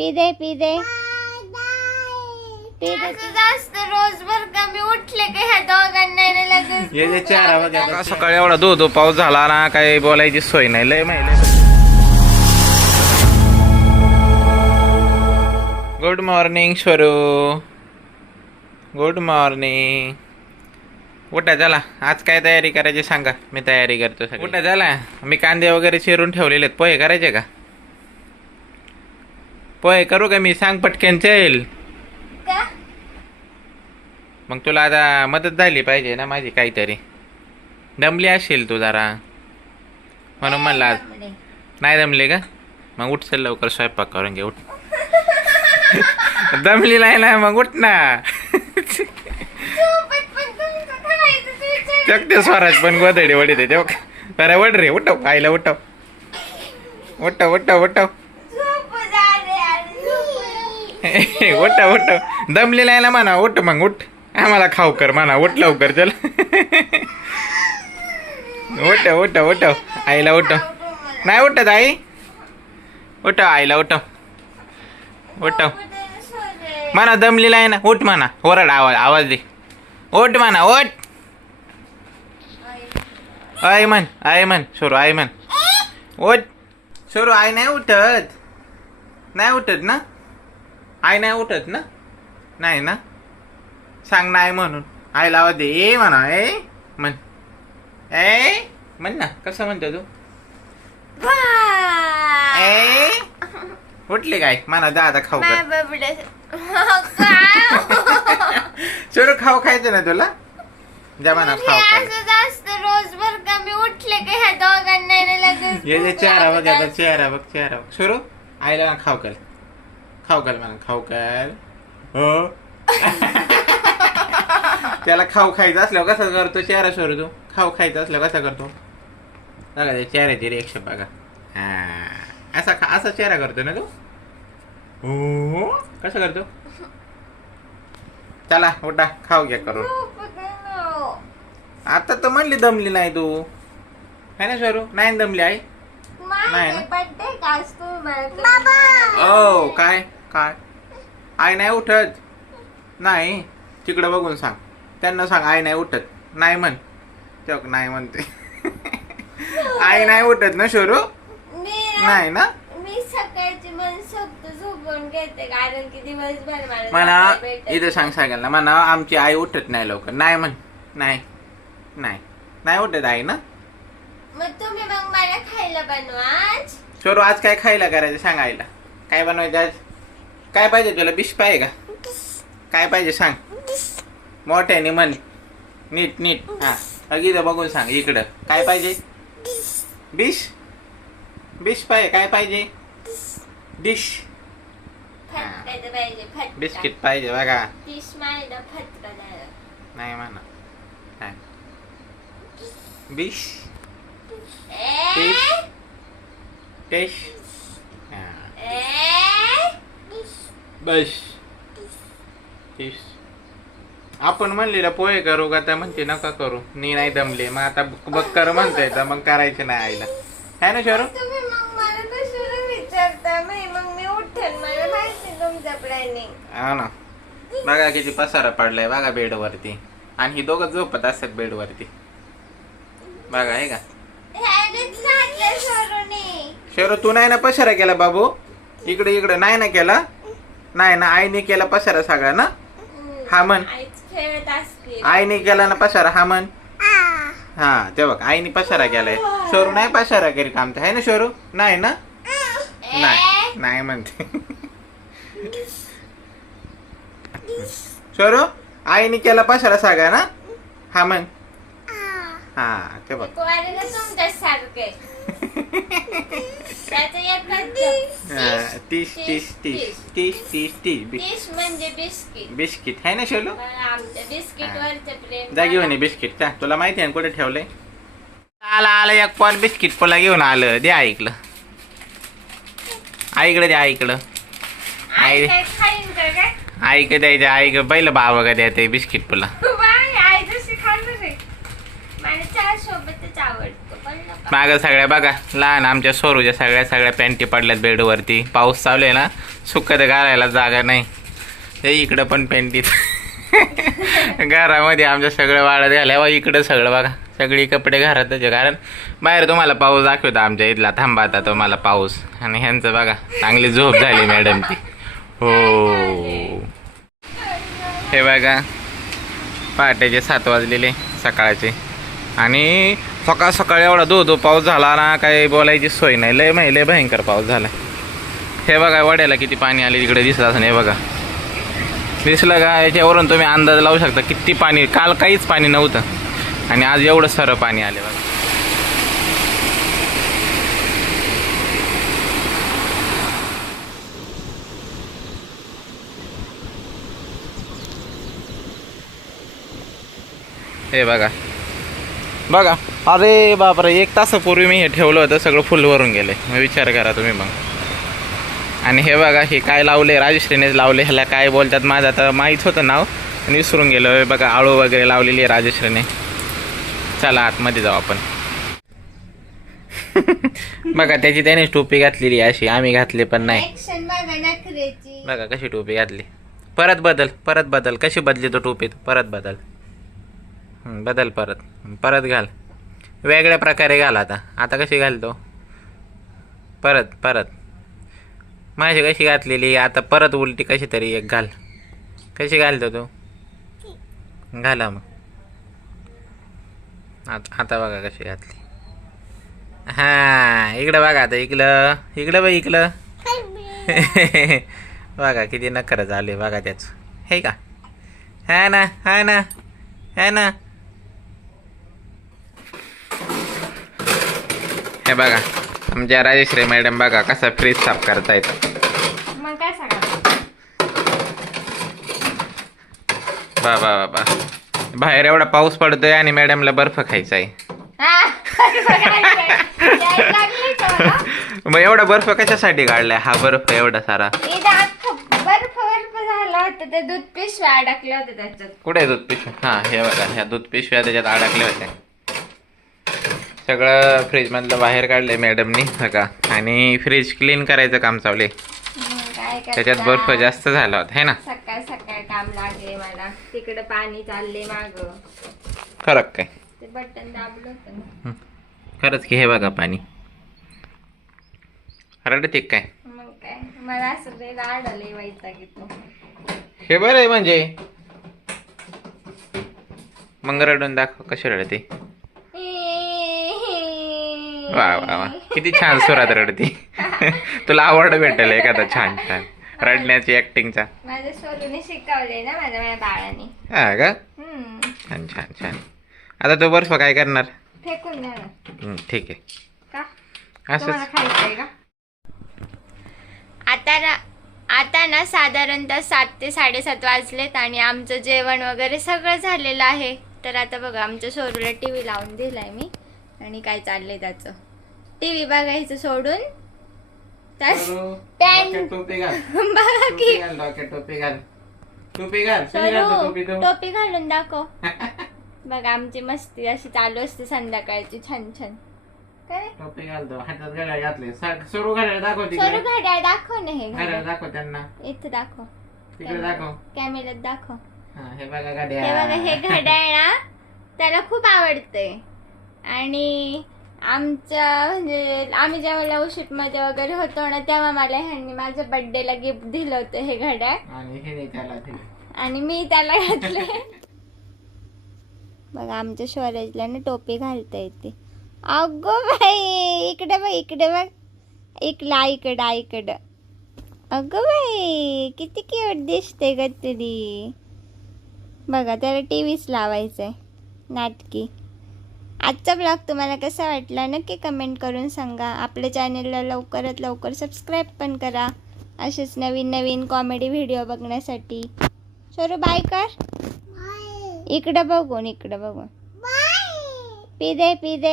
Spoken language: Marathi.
पी दे पी दे पी दे. जास्त रोज बर का मी उठले का ह्या दोघांना लगेच याचे चार आवाज. सकाळी एवढा दो पाऊस झाला ना, काही बोलायची सोय नाही. लय माहिती. Good morning Swaru. Good morning. उठा झाला. आज काय तयारी करायची सांगा, मी तयारी करतो. उठा झाला. मी कांदे वगैरे चिरून ठेवलेले आहेत. पोहे करायचे का? पोहे करू का मी? सांग पटकन चल. का मग तुला आता मदत झाली पाहिजे ना माझी काहीतरी. दमली असेल तू जरा, म्हणून म्हणला. आज नाही दमले का? मग उठ चल लवकर, स्वयंपाक करून घे. उठ. दमली नाही ना, मग उठ ना. चकते स्वराज पण गोदडी वडीत आहे तेव्हा. अरे वड रे, उठव आईला, उठव उठव उठव उठव. उठव उठव. दमली नाही ना म्हणा. उठ मग, उठ. आम्हाला खाऊ कर म्हणा. उठ लवकर चल. उठव उठव उठव आईला, उठव. नाही उठत आई. उठव आईला, उठव उठव म्हणा. दमलेला आहे ना, उठ म्हणा. ओरड, आवाज दे. उठ म्हणा, उठ. आई म्हण, आई म्हण. सोरू आई म्हण. उठ सोरू. आई नाही उठत. नाही उठत ना आई? नाही उठत ना? नाही ना? सांग नाही म्हणून. आईला आवाज दे. ए म्हणा. ए म्हण. ए म्हण ना. कसं म्हणतो तू? ए उठले काय म्हणा. जा आता खाऊ कर. सोरू खाऊ खायचं ना तुला? जा म्हणा खाऊ कर. जास्त रोज बर का मी उठले का ह्या दोघांना लगेच ये चेहरा बघ आता. चेहरा बघ, चेहरा बघ. सोरू आईला खाऊ कर. खाऊ कर म्हणा. खाऊ कर. हो. त्याला खाऊ खायचं असल्यावर कसा करतो चेहरा सोरू तू? खाऊ खायचं असल्यावर कसा करतो बघा. त्या चेहऱ्याची रिएक्शन बघा. हा असा चेहरा करतो ना तू? हो. कसा करतो? चला उठा, खाऊ घ्या करून. आता तर म्हणली दमली नाही तू, है ना स्वरू? नाही दमली आई? नाही ना? ओ काय काय आई नाही उठत? नाही. तिकडं बघून सांग. त्यांना सांग आई नाही उठत. नाही म्हण. तेव्हा नाही म्हणते. आई नाही उठत ना शोरू? नाही ना? मी सकाळची मनसोक्त झोपून घेते कारण की दिवसभर म्हणा. इथं सांग सगळ्यांना म्हणा आमची आई उठत नाही लवकर. नाही म्हण. नाही नाही नाही उठत आई ना? मग तुम्ही मग मला खायला बनवा आज. शोरू आज काय खायला करायचं सांग आईला. काय बनवायचं आज? काय पाहिजे तुला? बिश पाहिजे का? काय पाहिजे सांग मोठ्याने म्हण. नीट नीट. हा इथं बघून सांग. इकडं काय पाहिजे? डिश. डिश पाहिजे. काय पाहिजे? डिश. बिस्किट पाहिजे बघा. डिश मायला फटका नाही म्हणा. बिश. डिश. बस. डिश. आपण म्हणलेलं पोहे करू का? तर म्हणते नका करू. मी नाही दमले. मग आता बघ कर म्हणतोय तर मग करायचं नाही आईला. है ना शरू? तुम्ही मग मला कशाला विचारता? मग मी उठेन. मला माहिती तुमचं प्लॅनिंग. हा ना. बघा किती पसारा पडलाय बघा बेडवरती. आणि ही दोघं झोपत असतात बेडवरती बघा. आहे का शरू? तू नाही ना पसारा केला बाबू? इकडे इकडे नाही ना केला? नाही ना. आईने केला पसारा सगळा ना? हा म्हण. आईने केला ना पसारा? हा म्हण. हा ते बघ आईने पसारा केलाय. शोरू नाही पसारा करीत आमचा. आहे ना शोरू? नाही ना? नाही नाही म्हणते. शोरू आईने केला पसारा सगळा ना? हा म्हण. हा ते बघ. तुमच्यासारखे तीस तीस तीस तीस तीस तीस म्हणजे बिस्किट. बिस्किट आहे ना शोलू? आमच्या बिस्किट वरचं प्रेम. जा घेऊन ये बिस्किट. का तुला माहिती आहे कुठे ठेवलंय? आला आलं एक पॉल बिस्किट पोला घेऊन आलं. दे ऐकलं. आईकडे द्या. ऐकलं. आई आईकडे द्यायचं. ऐक बैल बाबा का द्या ते बिस्किट पोला. आई जशी खाल्लं रे मला चहा सोबतच आवडतो. पण मागं सगळ्या बघा लहान आमच्या सोरूच्या सगळ्या पॅन्टी पडल्यात बेडवरती. पाऊस चालू आहे ना, सुकत घालायला जागा नाही. ते इकडं पण पॅन्टीत घरामध्ये आमच्या सगळं वाळत घाल्या. इकडं सगळं बघा, सगळी कपडे घरातच आहे. कारण बाहेर तुम्हाला पाऊस दाखवता आमच्या इथला. थांबा आता तुम्हाला पाऊस. आणि ह्यांचं बघा चांगली झोप झाली मॅडम ती. हो हे बघा पहाटेचे 7 वाजलेले सकाळचे. आणि सकाळ सकाळी एवढा धो पाऊस झाला ना, काही बोलायची सोय नाही. लय भयंकर पाऊस झाला. हे बघा वड्याला किती पाणी आले तिकडे दिसत असं. हे बघा दिसलं का? याच्यावरून तुम्ही अंदाज लावू शकता किती पाणी. काल काहीच पाणी नव्हतं आणि आज एवढं सारं पाणी आले बघा. हे बघा बघा, अरे बापरे, 1 तासापूर्वी मी हे ठेवलं होतं, सगळं फुल भरून गेले. विचार करा तुम्ही मग. आणि हे बघा हे काय लावले, राजश्रीनेच लावले. ह्याला काय बोलतात माझं आता माहीत होतं नाव आणि विसरून गेलो. हे बघा आळू वगैरे लावलेली आहे राजश्रीने. चला आतमध्ये जाऊ आपण. बघा त्याची त्यानेच टोपी घातलेली अशी, आम्ही घातली पण नाही. बघा कशी टोपी घातली. परत बदल कशी बदली तो टोपी. परत बदल परत घाल. वेगळ्या प्रकारे घाल. आता कशी घालतो. परत माझी कशी घातलेली, आता परत उलटी कशी तरी एक घाल. कशी घालतो तू. घाला मग. आता बघा कशी घातली. हा इकडं बघा. आता इकडं बघा किती नखरं झाले बघा त्याच. हे का. हा ना. हे बघा आमच्या राजेश्री मॅडम बघा कसा फ्रीज साफ करता येतो. मग काय सांगा. बाबा बाहेर एवढा पाऊस पडतोय आणि मॅडमला बर्फ खायचा आहे. मग एवढा बर्फ कशासाठी काढलाय हा बर्फ एवढा सारा. बर्फ झाला होता, ते दूध पिशव्या अडकल्या होत्या त्याच्यात. कुठे दूध पिशव्या. हा हे बघा ह्या दूध पिशव्या त्याच्यात अडकल्या होत्या. सगळं फ्रीज मधलं बाहेर काढलंय मॅडमनी बघा. आणि फ्रीज क्लीन करायचं काम चाललंय. त्याच्यात बर्फ जास्त झाला होता है ना. सकाळ काम लागले मला. तिकडे पाणी चालले माग. खरं काय ते बटन दाबलं होतं ना. खरंच की. हे बघा पाणी रडते काय. मग काय मला असं ते राडले वैतागितो. हे बरं आहे म्हणजे. मग रडून दाखव कशी रडते. वा किती छान सुरात रडते. तुला आवड भेटेल एखादा छान रडण्याची ऍक्टिंगचा. माझ्या सोलूने शिकवले ना माझ्या बाळाने. हा का. छान. आता तो बर्फ काय करणार. फेकून द्या ना. ठीक आहे का असंच. खायचंय का. आता ना साधारणतः 7 ते 7:30 वाजलेत आणि आमचं जेवण वगैरे सगळं झालेलं आहे. तर आता बघा आमच्या सोरूला टीव्ही लावून दिलाय मी. आणि काय चाललंय त्याचं. टीव्ही बघायचं सोडून टोपी घालून दाखव. बघा आमची मस्ती अशी चालू असते संध्याकाळची छान. काय टोपी घालतो हातात घड्याळ घातले. सोरू घड्याळ दाखव. सोरू घड्याळ दाखव ना. हे घड्याळ दाखव त्यांना. इथं दाखव. तिकडे दाखव. कॅमेऱ्यात दाखव. हे बघा हे बघा हे घड्याळ ना त्याला खूप आवडतंय. आणि म्हणजे आम्ही जेव्हा लवशिप मध्ये वगैरे होतो ना तेव्हा मला ह्यांनी माझ्या बर्थडेला गिफ्ट दिलं होतं हे घड्याळ. आणि मी त्याला घातले. बघा आमच्या स्वराजला ना टोपी घालता येते. अगो बाई इकडे बघ. इकडं. अगो बाई किती क्यूट दिसते ग तरी. बघा त्याला टीव्हीच लावायचंय नाटकी. आजचा ब्लॉग तुम्हाला कसा वाटला नक्की कमेंट करून सांगा. आपल्या चॅनलला लवकरात लवकर सबस्क्राईब पण करा असेच नवीन कॉमेडी व्हिडिओ बघण्यासाठी. सोरू बाय कर. इकडं बघून पी दे.